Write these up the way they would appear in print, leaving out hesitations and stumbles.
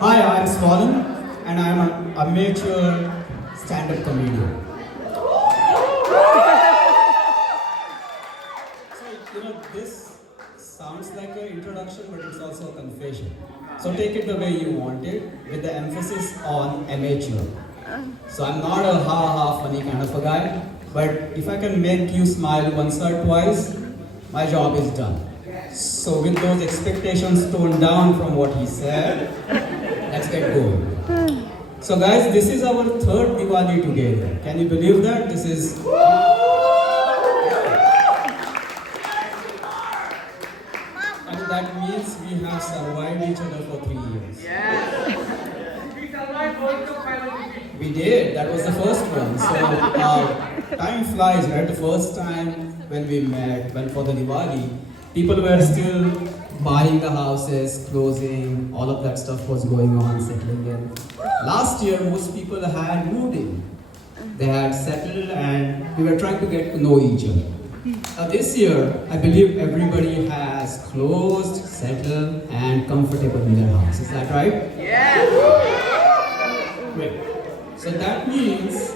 Hi, I'm Swalan and I'm an amateur stand-up comedian. So, this sounds like an introduction, but it's also a confession. So take it the way you want it, with the emphasis on amateur. So I'm not a ha-ha funny kind of a guy, but if I can make you smile once or twice, my job is done. So with those expectations toned down from what he said, let's get going. So guys, this is our third Diwali together. Can you believe that? This is... And that means we have survived each other for 3 years. We survived also finally. We did. That was the first one. So time flies, right? The first time when we met, when for the Diwali, people were still buying the houses, closing, all of that stuff was going on, settling in. Last year, most people had moved in. They had settled and we were trying to get to know each other. This year, I believe everybody has closed, settled, and comfortable in their house. Is that right? Yes. Great. So that means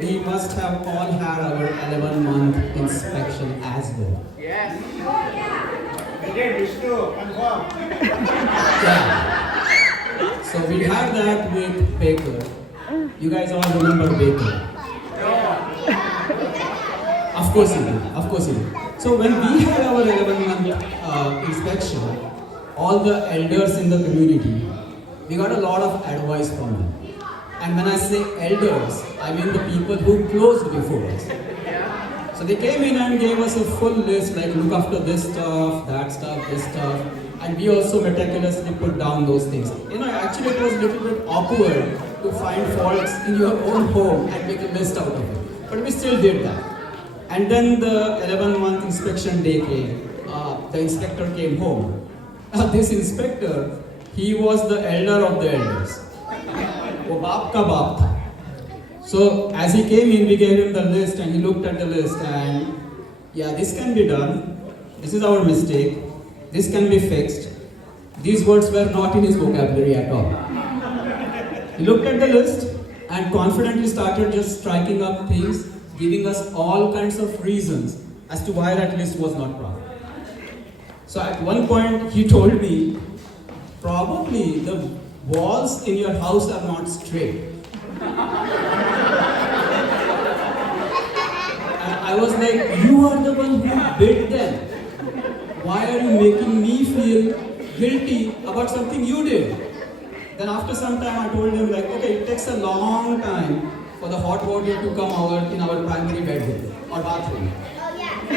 we must have all had our 11-month inspection as well. Yes. Again, Vishnu, confirm. Yeah. So we had that with Baker. You guys all remember Baker? Of course you do. Of course you do. So when we had our 11-month inspection, all the elders in the community, we got a lot of advice from them. And when I say elders, I mean the people who closed before us. So they came in and gave us a full list, like look after this stuff, that stuff, this stuff. And we also meticulously put down those things. Actually it was a little bit awkward to find faults in your own home and make a list out of it. But we still did that. And then the 11-month inspection day came. The inspector came home. This inspector, he was the elder of the elders. वो बाप का बाप था. So as he came in, we gave him the list and he looked at the list and yeah, this can be done. This is our mistake. This can be fixed. These words were not in his vocabulary at all. He looked at the list and confidently started just striking up things, giving us all kinds of reasons as to why that list was not proper. So at one point he told me, probably the walls in your house are not straight. And I was like, you are the one who built them. Why are you making me feel guilty about something you did? Then after some time I told him like, okay, it takes a long time for the hot water to come out in our primary bedroom or bathroom.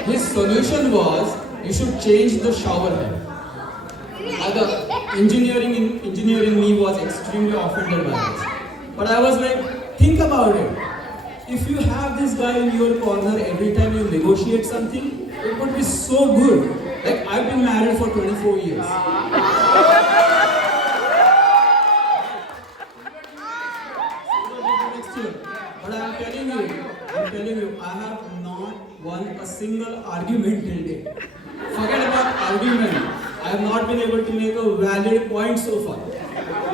His solution was, you should change the shower head. The engineering me was extremely offended by this. But I was like, think about it. If you have this guy in your corner every time you negotiate something, it would be so good. Like, I've been married for 24 years. But I'm telling you, I have not won a single argument till date. Forget about argument. I have not been able to make a valid point so far.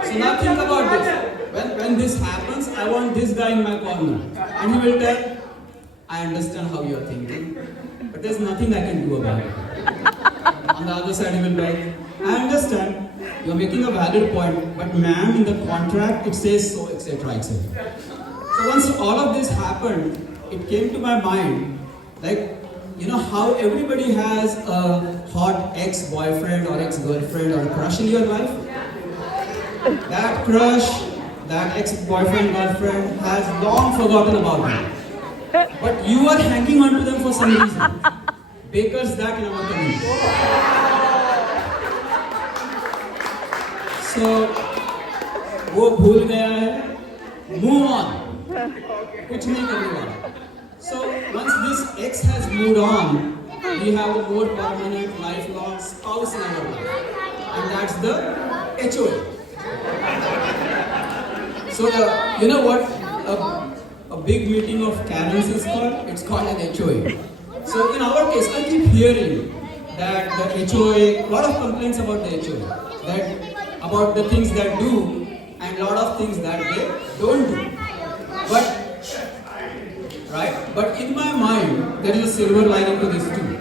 So now think about this. When this happens, I want this guy in my corner. And he will tell, I understand how you are thinking, but there's nothing I can do about it. On the other side, he will be like, I understand, you're making a valid point, but ma'am, in the contract, it says so, etc., etc. So once all of this happened, it came to my mind, like, how everybody has a hot ex-boyfriend or ex-girlfriend or crush in your life? That crush, that ex-boyfriend, girlfriend has long forgotten about you. But you are hanging on to them for some reason. Baker's that in our community. So, वो भूल गया है, move on. कुछ नहीं करने वाला. So once this ex has moved on, we have a more permanent, lifelong spouse in our life, and that's the HOA. So you know what a big meeting of Karens is called? It's called an HOA. So in our case, I keep hearing that the HOA, lot of complaints about the HOA, that about the things that do and lot of things that they don't do. But right? But in my mind, there is a silver lining to this too.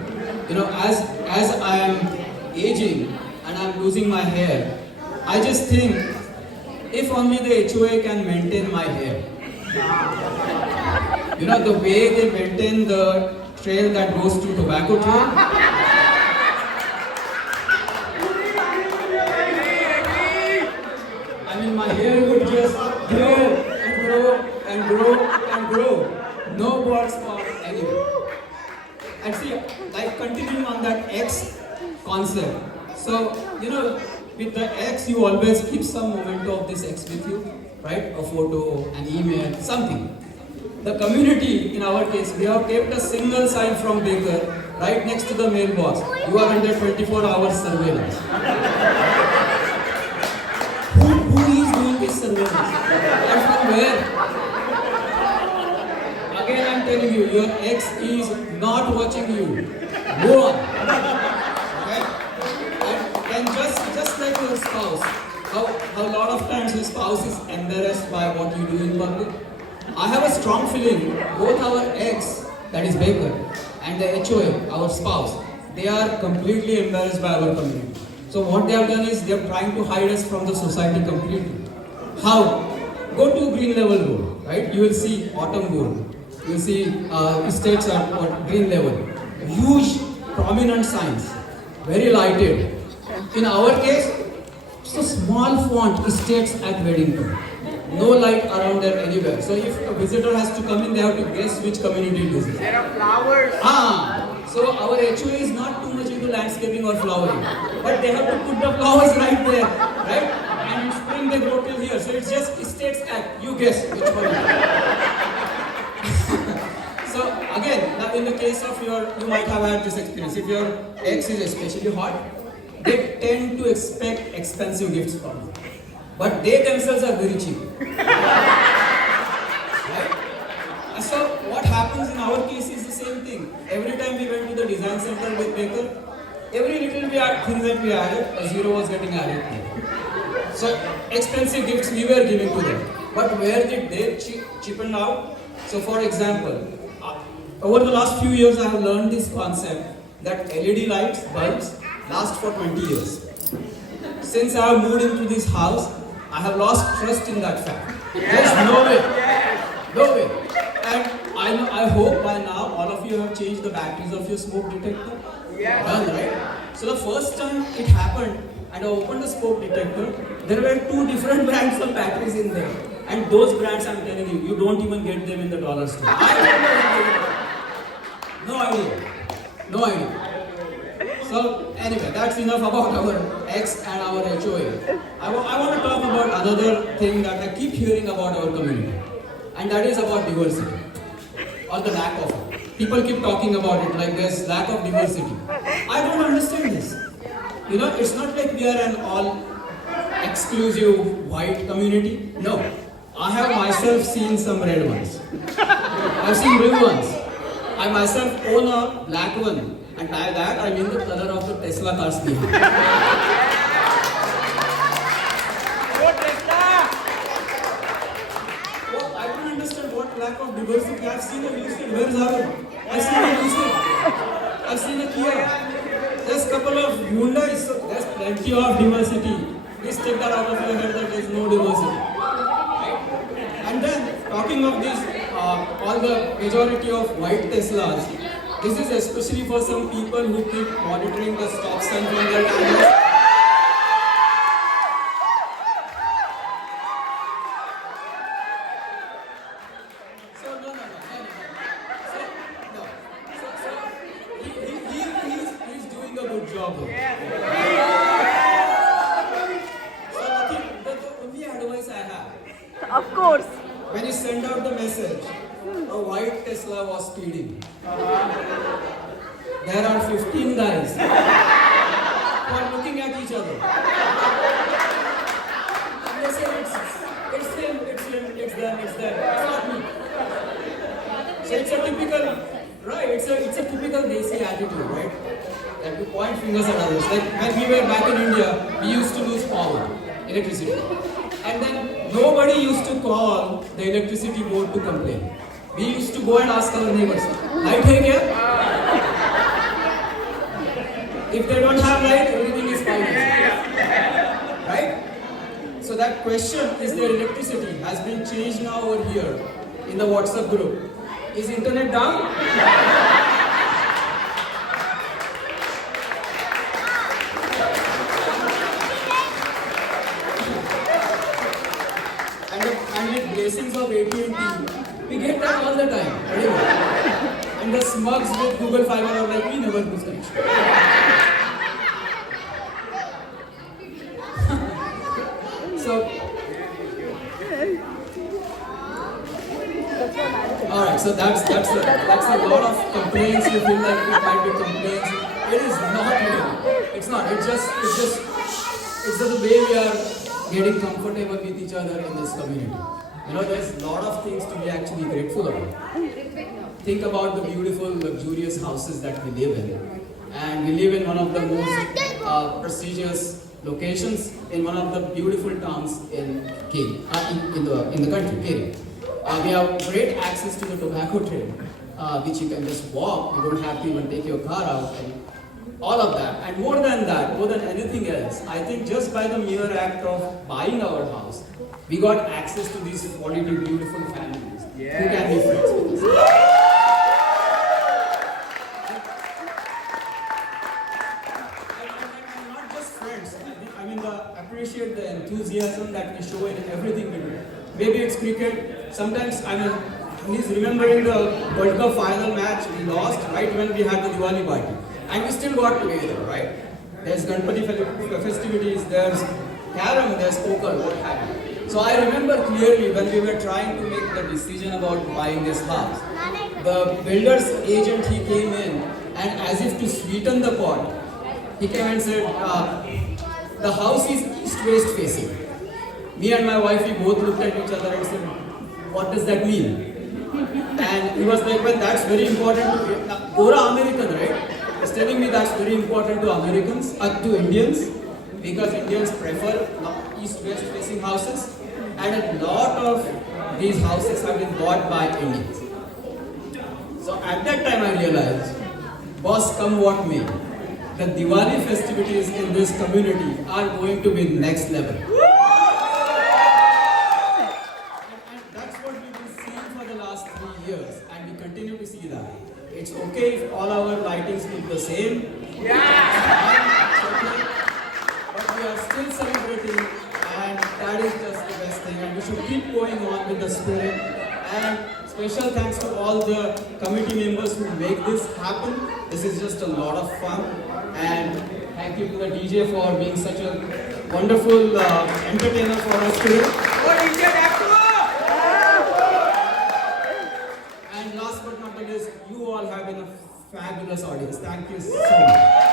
You know, as I am aging and I am losing my hair, I just think if only the HOA can maintain my hair. You know, the way they maintain the trail that goes to tobacco trail. I mean, my hair would just grow and grow and grow and grow. No bald spot anywhere. And see, like continuing on that X concept. So, you know, with the X, you always keep some memento of this X with you, right? A photo, an email, something. The community, in our case, we have kept a single sign from Baker right next to the mailbox. You are under 24-hour surveillance. Who is doing this surveillance? And from where? Again, I'm telling you, your ex is not watching you. Go on. Okay? And just like your spouse, how a lot of times your spouse is embarrassed by what you do in public. I have a strong feeling both our ex, that is Baker, and the HOA, our spouse, they are completely embarrassed by our community. So what they have done is they are trying to hide us from the society completely. How? Go to Green Level Road, right? You will see Autumn Gold. You will see estates at Green Level. Huge, prominent signs, very lighted. In our case, it's a small font, estates at Weddington. No light around there anywhere. So if a visitor has to come in, they have to guess which community it is. There are flowers. So our HOA is not too much into landscaping or flowering. But they have to put the flowers right there, right? And in spring they grow till here. So it's just estates act. You guess which one it is. So again, now in the case of you might have had this experience. If your ex is especially hot, they tend to expect expensive gifts from you. But they themselves are very cheap. Right? And so what happens in our case is the same thing. Every time we went to the design center with Baker, every little thing that we added, a zero was getting added. So expensive gifts we were giving to them. But where did they cheapen out? So for example, over the last few years I have learned this concept that LED lights, bulbs, last for 20 years. Since I have moved into this house, I have lost trust in that fact. There's no way. No way. And I hope by now all of you have changed the batteries of your smoke detector. Yeah. Done, right? So the first time it happened and I opened the smoke detector, there were two different brands of batteries in there. And those brands, I'm telling you, you don't even get them in the dollar store. I don't know. No idea. No idea. So anyway, that's enough about our ex and our HOA. I want to talk about another thing that I keep hearing about our community. And that is about diversity. Or the lack of it. People keep talking about it like there's lack of diversity. I don't understand this. You know, it's not like we are an all exclusive white community. No. I have myself seen some red ones. I've seen blue ones. I myself own a black one. And by that I mean the color of the Tesla cars behind. Well, I don't understand what lack of diversity. I've seen a Lucid. Where's Arun? I've seen a Lucid. I've seen a Kia. There's a couple of Hyundai. So there's plenty of diversity. Please take that out of your head that there's no diversity. Right? And then talking of this, all the majority of white Teslas. This is especially for some people who keep monitoring the stop sign from their cameras. So he's doing a good job. So the only advice I have. Of course. When you send out the message, a white Tesla was speeding. There are 15 guys who are looking at each other. And they say, it's him, it's them, it's not me. So it's a typical, right, it's a typical Desi attitude, right? like to point fingers at others. Like when we were back in India, we used to lose power, electricity. And then nobody used to call the electricity board to complain. We used to go and ask our neighbors, light hai kya? If they don't have light, everything is fine. Right? So that question, is there electricity, has been changed now over here in the WhatsApp group. Is internet down? And with blessings of AT&T, we get that all the time. Anyway. And the smugs with Google Fiber are like, we never lose connection. So, alright, so that's a lot of complaints. You feel like it might be complaints. It is not really. It's not. It's just the way we are getting comfortable with each other in this community. You know, there's a lot of things to be actually grateful about. Think about the beautiful, luxurious houses that we live in. And we live in one of the most prestigious locations in one of the beautiful towns in the country, Kerala. We have great access to the tobacco trade, which you can just walk. You don't have to even take your car out. And all of that. And more than that, more than anything else, I think just by the mere act of buying our house, we got access to these 42 beautiful families who can be friends with us. And not just friends. I mean, appreciate the enthusiasm that we show in everything we do. Maybe it's cricket. Sometimes, he's remembering the World Cup final match we lost right when we had the Diwali party. And we still got together, right? There's Ganpati festivities, there's carom, there's poker, what have you. So I remember clearly when we were trying to make the decision about buying this house. The builder's agent, he came in and as if to sweeten the pot, he came and said, the house is east-west facing. Me and my wife, we both looked at each other and said, what does that mean? And he was like, well, that's very important to Gora American, right? He's telling me that's very important to Americans, to Indians, because Indians prefer east-west facing houses, and a lot of these houses have been bought by Indians. So at that time I realized, boss, come what may, the Diwali festivities in this community are going to be next level. And that's what we've been seeing for the last 3 years, and we continue to see that. It's okay if all our lightings look the same. Yeah. Okay. But we are still celebrating, and that is just the best thing. And we should keep going on with the spirit. And special thanks to all the committee members who make this happen. This is just a lot of fun. And thank you to the DJ for being such a wonderful entertainer for us today. And last but not least, you all have been a fabulous audience. Thank you so much.